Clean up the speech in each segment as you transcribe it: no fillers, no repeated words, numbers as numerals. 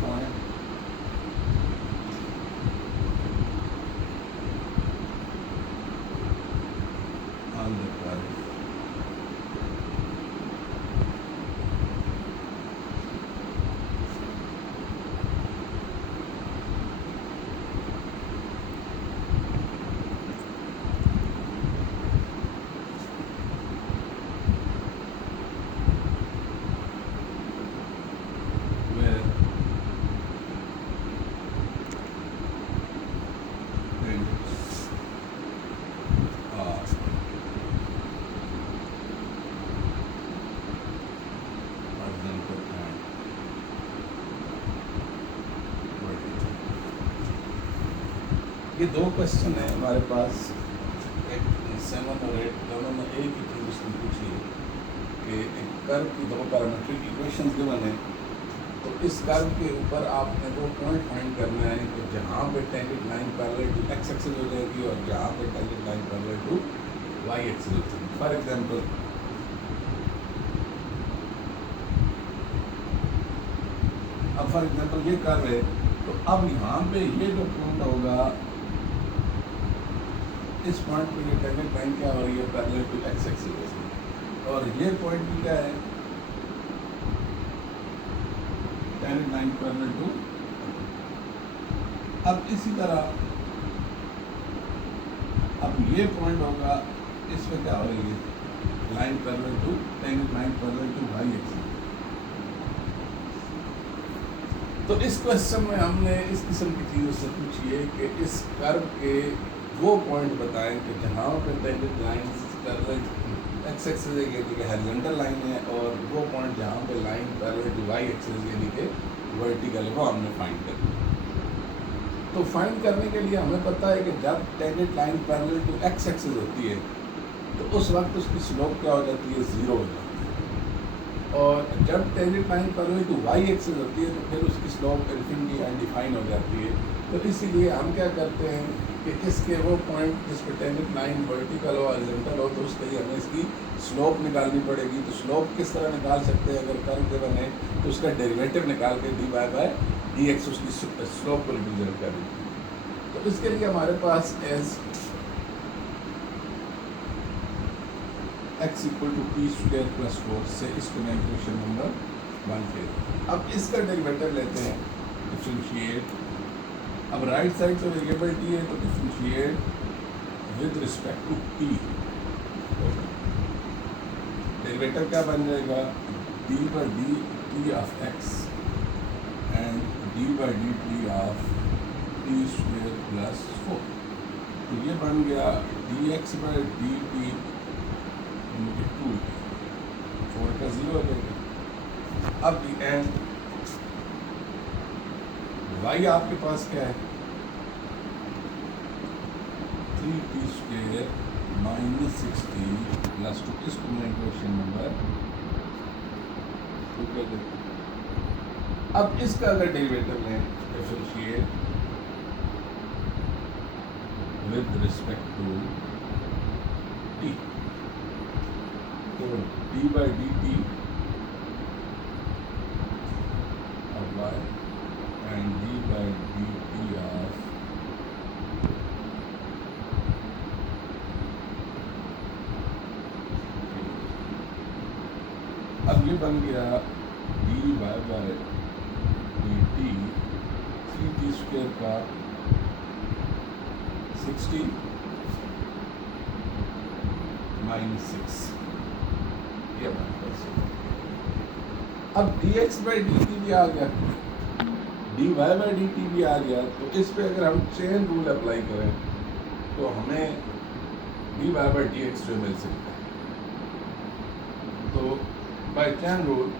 point on the curve where tangents are horizontal and vertical. ये दो question है हमारे पास, एक 7 और 8 दोनों में एक ही चीज़ उसने पूछी है कि एक कर्व की दो पैरामीट्रिक इक्वेशंस गिवन है, तो इस कर्व के ऊपर आपने वो पॉइंट फाइंड करना है कि जहाँ पे tangent line parallel to x axis हो जाएगी और जहाँ पे tangent line parallel to Y axis हो जाएगी। फॉर एग्जांपल ये कर्व है, तो अब यहाँ पे ये जो पॉइंट होगा, इस पॉइंट पे ये टेंजेंट लाइन क्या हो रही है, पैरेलल टू एक्स एक्सिस, और ये पॉइंट भी क्या है, टेंजेंट लाइन पैरेलल टू। अब इसी तरह अब ये पॉइंट होगा, इसमें क्या हो रही है, line parallel to tangent line parallel to Y axis. तो इस क्वेश्चन में हमने इस किस्म की चीज़ से पूछी है कि इस कर्व के वो पॉइंट बताएं कि जहाँ पे tangent line parallel x axis यानी कि हॉरिजॉन्टल लाइन है, और वो पॉइंट जहाँ पे line parallel to Y axis यानी कि वर्टिकल है, वो हमने फाइंड करना है। तो फाइंड करने के लिए हमें पता है कि जब tangent line parallel to x axis होती है तो उस वक्त उसकी स्लोप क्या हो जाती है, 0 हो जाती है, और जब tangent line parallel to Y axis होती है तो फिर उसकी स्लोप इन्फिनिटी अनडिफाइन हो जाती है। तो इसीलिए हम क्या करते हैं कि इसके वो पॉइंट जिस पर टेंजेंट लाइन वर्टिकल हो हॉरिजॉन्टल हो, तो उसके लिए हमें इसकी स्लोप निकालनी पड़ेगी। तो स्लोप किस तरह निकाल सकते हैं, अगर कर्व गिवन है तो उसका डेरिवेटिव निकाल के D Y by D X उसकी स्लोप को रिप्रेजेंट करेंगे। तो इसके लिए हमारे पास as x equal to P square plus 4 से इसको मैं इक्वेशन नंबर 1 के, अब इसका डेरिवेटिव लेते हैं, डिफरेंशिएट। अब राइट साइड तो वेरिएबल टी है, तो differentiate with respect to T. Derivative क्या बन जाएगा, D by D T of X and D by D T of T square plus 4। तो ये बन गया D x by D T 2, 4 का 0 हो जाएगा। अब दी एंड y आपके पास क्या है, 3t square minus 6t plus 2, इसको मैं इक्वेशन नंबर 2 कर देता हूँ। अब इसका अगर डेरिवेटिव लें, differentiate with respect to t, तो D by D T of Y and D by D T of अब ये बन गया D Y by D T 3t square का 60 माइनस 6। अब dx बाई डी टी भी आ गया, dy बाई डी टी भी आ गया, तो इस पे अगर हम चेन रूल अप्लाई करें तो हमें dy बाई डी एक्स जो मिल सकता है। तो by chain rule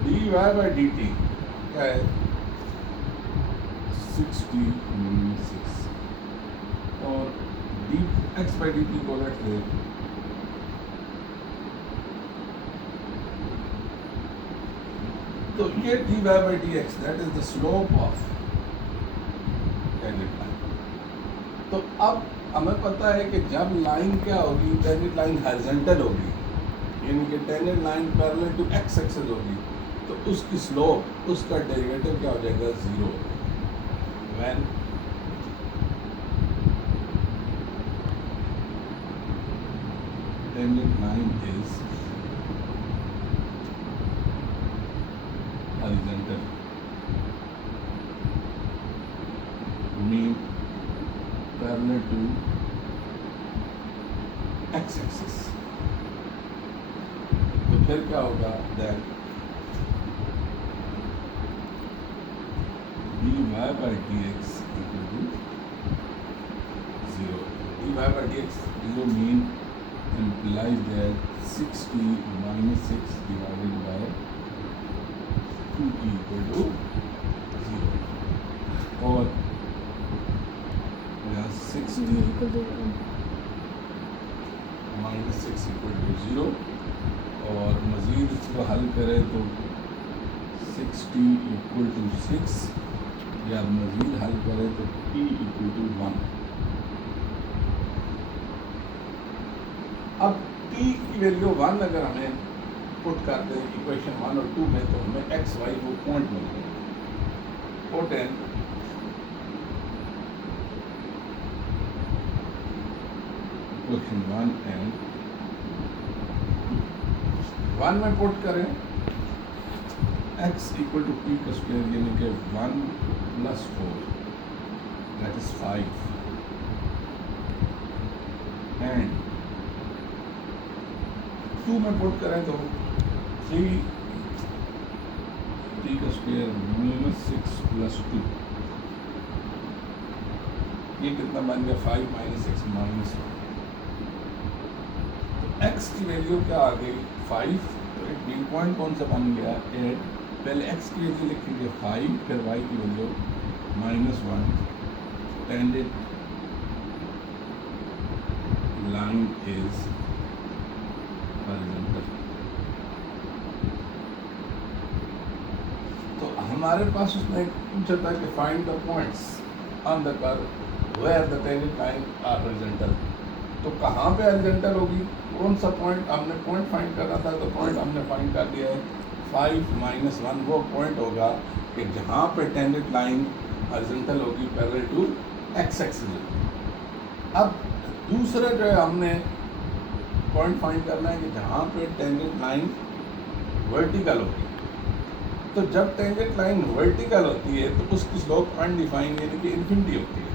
d Y by D t क्या है, 60 - 6, और d x by D t को लेट से तो ये d Y by D x that is the slope of tangent line. तो अब हमें पता है कि जब लाइन क्या होगी, टेंजेंट लाइन हॉरिजॉन्टल होगी, यानी कि tangent line parallel to x axis होगी, तो उसकी स्लोप, उसका डेरिवेटिव क्या हो जाएगा, zero. When tangent line is horizontal mean parallel to x axis, तो फिर क्या होगा, then dy by dx equal to 0. dy by dx 0 mean implies that 60 minus 6 divided by 2t equal to 0, और यहाँ 60 minus 6 equal to 0, और मज़ीद इसको हल करें तो 60 equal to 6, या मज़ीद हल करें तो t equal to 1। अब t की वैल्यू 1 अगर हमें पुट कर दें इक्वेशन 1 और 2 में, तो हमें एक्स वाई वो पॉइंट मिल जाएगा। पुट इन इक्वेशन 1 एंड 1 में पुट करें x इक्वल टू पी का स्क्वायर, यानी कि 1 प्लस 4 दैट इज 5, एंड 2 में पुट करें तो 3 का स्क्वायर माइनस 6 प्लस 2, ये कितना बन गया, 5 माइनस 6 माइनस 1। तो x की वैल्यू क्या आ गई, 5। तो एक बिग पॉइंट कौन सा बन गया, 8। पहले x की वैल्यू लिखेंगे 5, फिर y की value minus 1। Tangent line is horizontal. तो हमारे पास उसने पूछा था कि find the points on the curve where the tangent line are horizontal. तो कहाँ पे हॉरिजॉन्टल होगी, कौन सा पॉइंट, हमने पॉइंट फाइंड करना था, तो पॉइंट हमने फाइंड कर दिया है। 5 माइनस 1 वो पॉइंट होगा कि जहाँ पे टेंजेंट लाइन हॉरिजॉन्टल होगी पैरेलल टू एक्स एक्सिस। अब दूसरा जो है हमने पॉइंट फाइंड करना है कि जहाँ पे टेंजेंट लाइन वर्टिकल होगी। तो जब टेंजेंट लाइन वर्टिकल होती है तो उसकी स्लोप अनडिफाइंड यानी कि इन्फिनिटी होती है।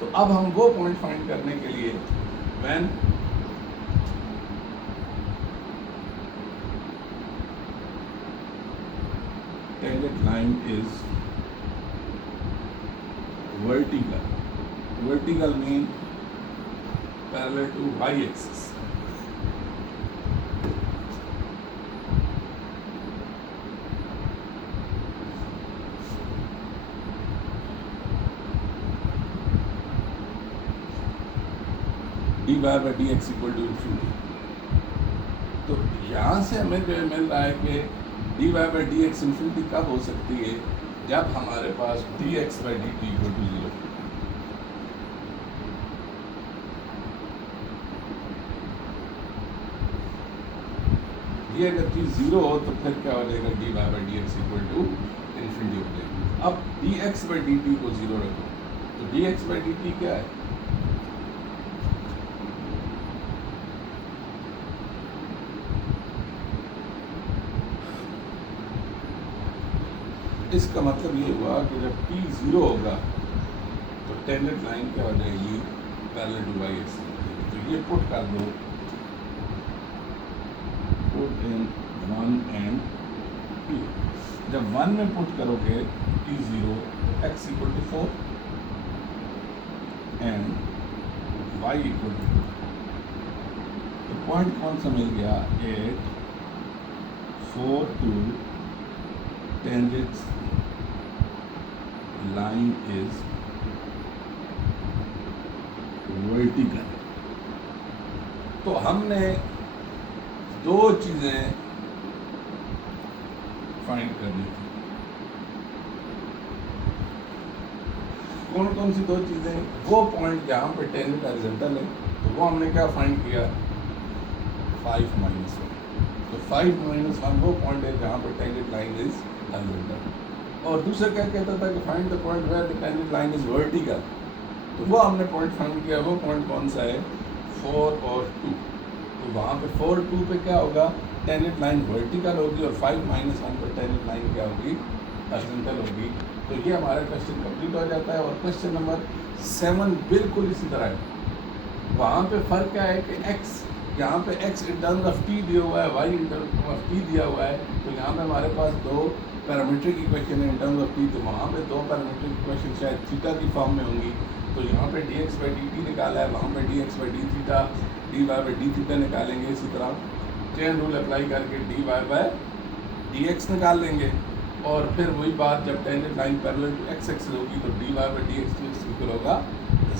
तो अब हम वो पॉइंट फाइंड करने के लिए when tangent line is vertical mean parallel to Y axis. D Y by D x equal to infinity. तो यहाँ से हमें जो मिल रहा है कि D Y by D X infinity कब हो सकती है, जब हमारे पास D x by D T equal to 0। ये अगर चीज़ 0 हो तो फिर क्या हो जाएगा, d Y by D x equal to infinity हो जाएगी। अब d x by D t को 0 रखो, तो d x by D t क्या है, इसका मतलब ये हुआ कि जब t 0 होगा तो टेंजेंट लाइन क्या हो जाएगी, पैरेलल टू वाई एक्सिस। तो ये पुट कर दो, पुट इन 1 एंड p। जब 1 में पुट करोगे t 0 तो x equal to 4 and y equal to 2। तो पॉइंट कौन सा मिल गया, 8 4 2 टेंजेंट line is vertical तो हमने दो चीज़ें फाइंड करनी थी। कौन कौन सी दो चीज़ें? वो पॉइंट जहाँ पे टेंजेंट हॉरिजॉन्टल है, तो वो हमने क्या फाइंड किया? 5 - 1। तो 5 - 1 वो पॉइंट है जहाँ पे टेंजेंट लाइन इज हॉरिजॉन्टल। और दूसरा क्या कहता था कि find the point where the tangent line is vertical. तो वो हमने पॉइंट फाइंड किया। वो पॉइंट कौन सा है? 4 और 2। तो वहाँ पे 4 2 पे क्या होगा? टेंजेंट लाइन वर्टिकल होगी और 5 - 1 पर टेंजेंट लाइन क्या होगी? हॉरिजॉन्टल होगी। तो ये हमारा क्वेश्चन कंप्लीट हो जाता है। और क्वेश्चन नंबर 7 बिल्कुल इसी तरह है। वहाँ पे फ़र्क क्या है कि x, यहाँ पे x in terms of t दिया हुआ है, y in terms of t दिया हुआ है। तो यहाँ पे हमारे पास दो पैरामीट्रिक इक्वेशन है इन टर्म्स ऑफ t। तो वहाँ पे दो पैरामीट्रिक इक्वेशन शायद थीटा की फॉर्म में होंगी। तो यहाँ पे dx/dt निकाला है, वहाँ पे dx/d थीटा, dy/d थीटा निकालेंगे। इसी तरह चेन रूल अप्लाई करके dy/dx निकाल लेंगे। और फिर वही बात, जब tangent line parallel to x axis होगी तो dy/dx इक्वल होगा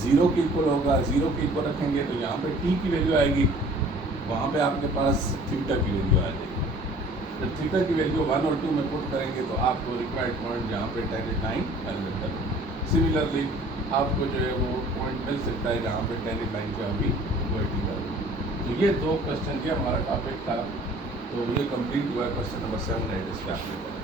0 के इक्वल होगा। 0 के इक्वल रखेंगे तो यहाँ पे t की वैल्यू आएगी, वहाँ पे आपके पास थीटा की वैल्यू आ जाएगी। जब थीटा की वैल्यू 1 और 2 में पुट करेंगे तो आपको रिक्वायर्ड पॉइंट जहाँ पे टेंजेंट लाइन पैरेलल है। सिमिलरली आपको जो है वो पॉइंट मिल सकता है जहाँ पे टेंजेंट लाइन क्या होगी? वर्टिकल। तो ये दो क्वेश्चन, ये हमारा टॉपिक था। तो ये कंप्लीट हुआ क्वेश्चन नंबर 7 एट इस पे आपने